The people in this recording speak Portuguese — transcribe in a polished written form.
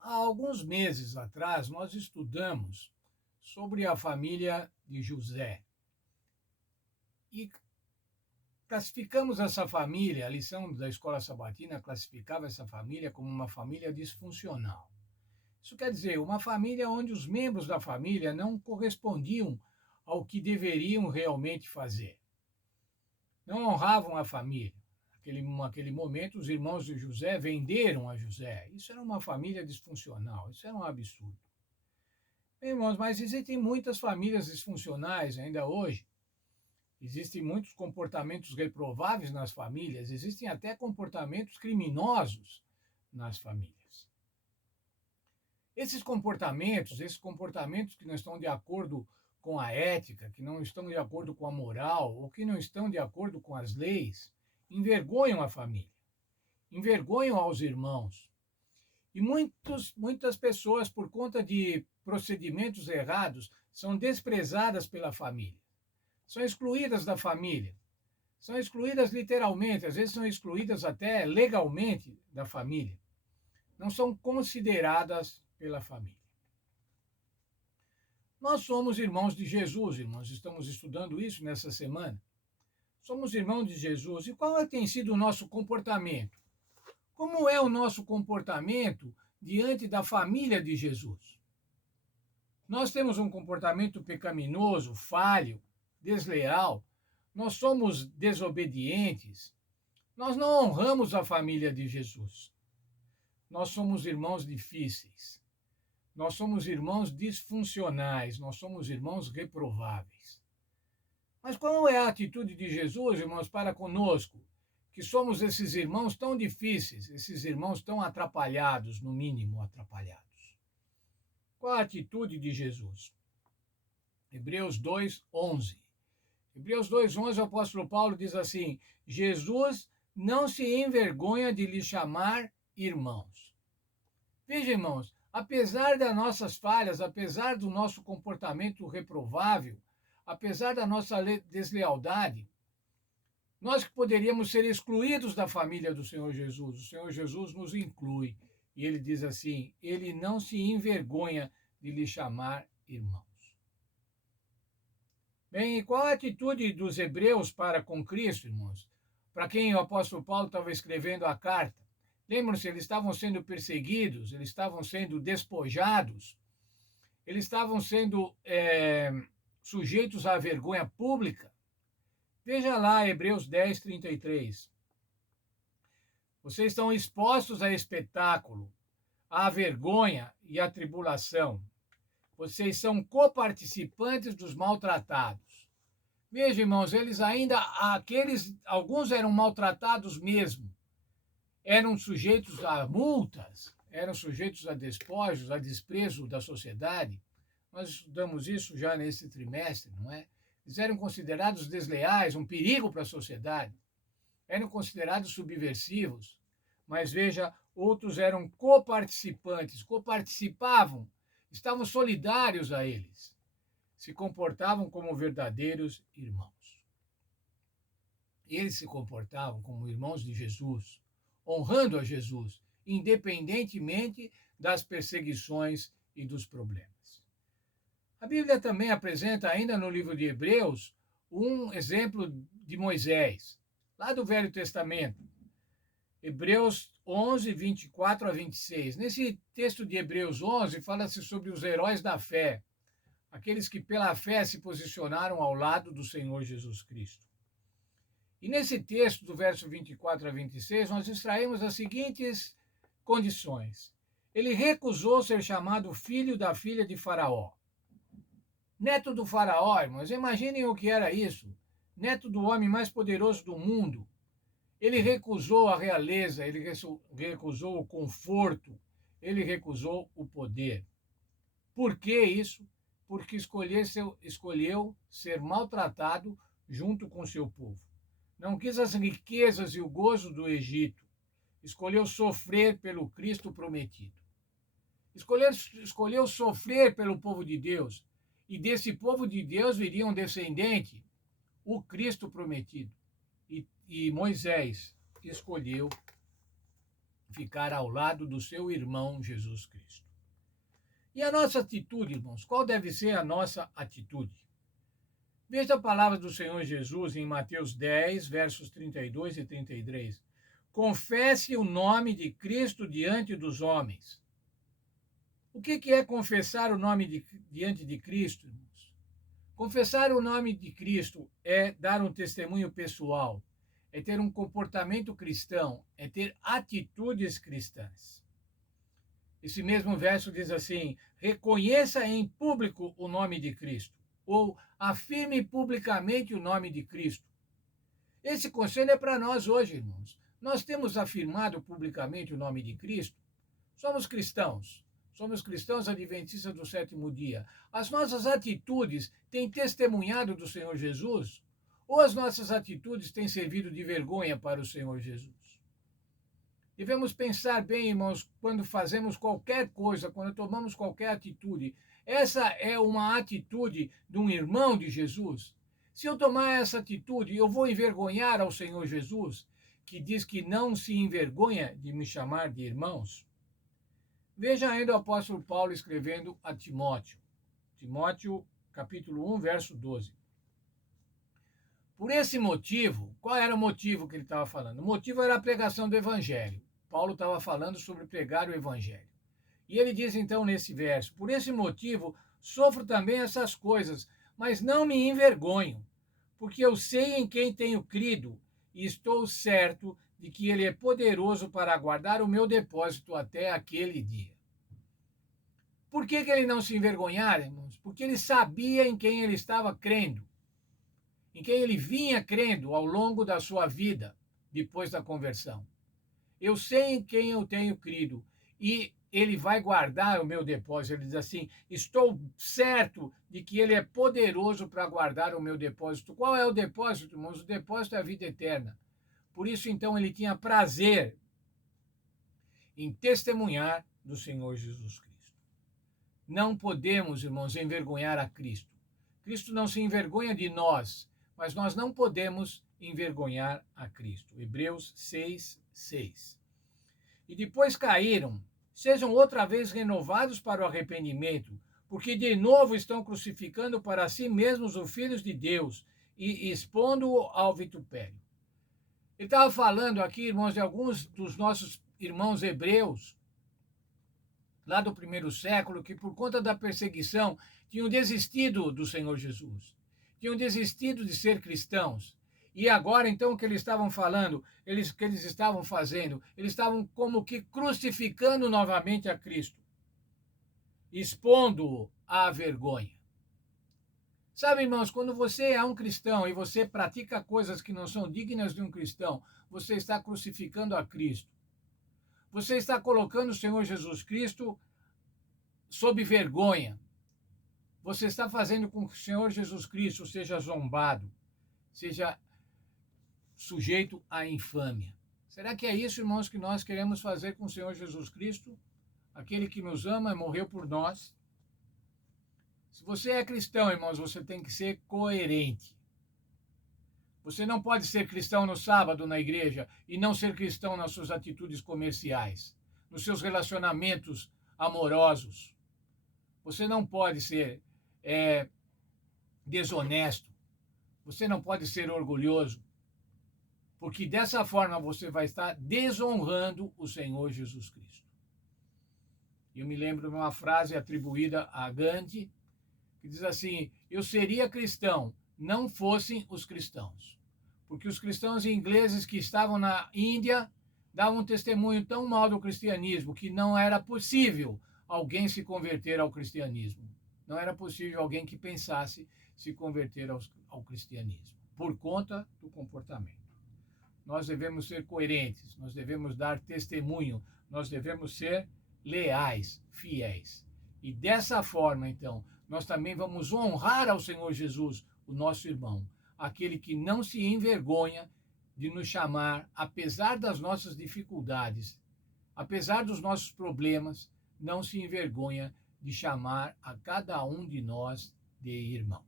Há alguns meses atrás, nós estudamos sobre a família de José e classificamos essa família, a lição da escola sabatina classificava essa família como uma família disfuncional. Isso quer dizer, uma família onde os membros da família não correspondiam ao que deveriam realmente fazer. Não honravam a família. Naquele momento, os irmãos de José venderam a José. Isso era uma família disfuncional, isso era um absurdo. Bem, irmãos, mas existem muitas famílias disfuncionais ainda hoje. Existem muitos comportamentos reprováveis nas famílias, existem até comportamentos criminosos nas famílias. Esses comportamentos que não estão de acordo com a ética, que não estão de acordo com a moral, ou que não estão de acordo com as leis, envergonham a família, envergonham aos irmãos. E muitas pessoas, por conta de procedimentos errados, são desprezadas pela família, são excluídas da família, são excluídas literalmente, às vezes são excluídas até legalmente da família, não são consideradas pela família. Nós somos irmãos de Jesus, irmãos, estamos estudando isso nessa semana. Somos irmãos de Jesus. E qual tem sido o nosso comportamento? Como é o nosso comportamento diante da família de Jesus? Nós temos um comportamento pecaminoso, falho, desleal. Nós somos desobedientes. Nós não honramos a família de Jesus. Nós somos irmãos difíceis. Nós somos irmãos disfuncionais. Nós somos irmãos reprováveis. Mas qual é a atitude de Jesus, irmãos, para conosco? Que somos esses irmãos tão difíceis, esses irmãos tão atrapalhados, no mínimo atrapalhados. Qual a atitude de Jesus? Hebreus 2:11. Hebreus 2:11, o apóstolo Paulo diz assim: Jesus não se envergonha de lhe chamar irmãos. Veja, irmãos, apesar das nossas falhas, apesar do nosso comportamento reprovável, apesar da nossa deslealdade, nós que poderíamos ser excluídos da família do Senhor Jesus, o Senhor Jesus nos inclui. E ele diz assim: ele não se envergonha de lhe chamar irmãos. Bem, e qual a atitude dos hebreus para com Cristo, irmãos? Para quem o apóstolo Paulo estava escrevendo a carta. Lembram-se, eles estavam sendo perseguidos, eles estavam sendo despojados, eles estavam sendo sujeitos à vergonha pública. Veja lá, Hebreus 10:33. Vocês estão expostos a espetáculo, à vergonha e à tribulação. Vocês são coparticipantes dos maltratados. Veja, irmãos, alguns eram maltratados mesmo. Eram sujeitos a multas, eram sujeitos a despojos, a desprezo da sociedade. Nós estudamos isso já nesse trimestre, não é? Eles eram considerados desleais, um perigo para a sociedade. Eram considerados subversivos. Mas veja, outros eram coparticipantes, coparticipavam, estavam solidários a eles. Se comportavam como verdadeiros irmãos. Eles se comportavam como irmãos de Jesus, honrando a Jesus, independentemente das perseguições e dos problemas. A Bíblia também apresenta, ainda no livro de Hebreus, um exemplo de Moisés, lá do Velho Testamento. Hebreus 11, 24 a 26. Nesse texto de Hebreus 11, fala-se sobre os heróis da fé, aqueles que pela fé se posicionaram ao lado do Senhor Jesus Cristo. E nesse texto, do verso 24 a 26, nós extraímos as seguintes condições. Ele recusou ser chamado filho da filha de Faraó. Neto do Faraó, irmãos, imaginem o que era isso. Neto do homem mais poderoso do mundo. Ele recusou a realeza, ele recusou o conforto, ele recusou o poder. Por que isso? Porque escolheu ser maltratado junto com seu povo. Não quis as riquezas e o gozo do Egito. Escolheu sofrer pelo Cristo prometido. Escolheu sofrer pelo povo de Deus. E desse povo de Deus viria um descendente, o Cristo prometido. E Moisés escolheu ficar ao lado do seu irmão Jesus Cristo. E a nossa atitude, irmãos, qual deve ser a nossa atitude? Veja a palavra do Senhor Jesus em Mateus 10, versos 32 e 33. Confesse o nome de Cristo diante dos homens. O que é confessar o nome diante de Cristo, irmãos? Confessar o nome de Cristo é dar um testemunho pessoal, é ter um comportamento cristão, é ter atitudes cristãs. Esse mesmo verso diz assim: reconheça em público o nome de Cristo, ou afirme publicamente o nome de Cristo. Esse conselho é para nós hoje, irmãos. Nós temos afirmado publicamente o nome de Cristo? Somos cristãos adventistas do sétimo dia. As nossas atitudes têm testemunhado do Senhor Jesus? Ou as nossas atitudes têm servido de vergonha para o Senhor Jesus? Devemos pensar bem, irmãos, quando fazemos qualquer coisa, quando tomamos qualquer atitude. Essa é uma atitude de um irmão de Jesus? Se eu tomar essa atitude, eu vou envergonhar ao Senhor Jesus, que diz que não se envergonha de me chamar de irmãos? Veja ainda o apóstolo Paulo escrevendo a Timóteo. Timóteo, capítulo 1, verso 12. Por esse motivo, qual era o motivo que ele estava falando? O motivo era a pregação do evangelho. Paulo estava falando sobre pregar o evangelho. E ele diz então nesse verso: por esse motivo sofro também essas coisas, mas não me envergonho, porque eu sei em quem tenho crido e estou certo de que ele é poderoso para guardar o meu depósito até aquele dia. Por que ele não se envergonhara, irmãos? Porque ele sabia em quem ele estava crendo, em quem ele vinha crendo ao longo da sua vida, depois da conversão. Eu sei em quem eu tenho crido e ele vai guardar o meu depósito. Ele diz assim: estou certo de que ele é poderoso para guardar o meu depósito. Qual é o depósito, irmãos? O depósito é a vida eterna. Por isso, então, ele tinha prazer em testemunhar do Senhor Jesus Cristo. Não podemos, irmãos, envergonhar a Cristo. Cristo não se envergonha de nós, mas nós não podemos envergonhar a Cristo. Hebreus 6, 6. E depois caíram, sejam outra vez renovados para o arrependimento, porque de novo estão crucificando para si mesmos os filhos de Deus e expondo-o ao vitupério. Ele estava falando aqui, irmãos, de alguns dos nossos irmãos hebreus, lá do primeiro século, que por conta da perseguição tinham desistido do Senhor Jesus, tinham desistido de ser cristãos. E agora, então, o que eles estavam falando, o que eles estavam fazendo, eles estavam como que crucificando novamente a Cristo, expondo-o à vergonha. Sabe, irmãos, quando você é um cristão e você pratica coisas que não são dignas de um cristão, você está crucificando a Cristo. Você está colocando o Senhor Jesus Cristo sob vergonha. Você está fazendo com que o Senhor Jesus Cristo seja zombado, seja sujeito à infâmia. Será que é isso, irmãos, que nós queremos fazer com o Senhor Jesus Cristo? Aquele que nos ama e morreu por nós. Se você é cristão, irmãos, você tem que ser coerente. Você não pode ser cristão no sábado na igreja e não ser cristão nas suas atitudes comerciais, nos seus relacionamentos amorosos. Você não pode ser desonesto. Você não pode ser orgulhoso. Porque dessa forma você vai estar desonrando o Senhor Jesus Cristo. Eu me lembro de uma frase atribuída a Gandhi, que diz assim: eu seria cristão, não fossem os cristãos. Porque os cristãos ingleses que estavam na Índia davam um testemunho tão mal do cristianismo que não era possível alguém se converter ao cristianismo. Não era possível alguém que pensasse se converter ao cristianismo, por conta do comportamento. Nós devemos ser coerentes, nós devemos dar testemunho, nós devemos ser leais, fiéis. E dessa forma, então, nós também vamos honrar ao Senhor Jesus, o nosso irmão, aquele que não se envergonha de nos chamar, apesar das nossas dificuldades, apesar dos nossos problemas, não se envergonha de chamar a cada um de nós de irmão.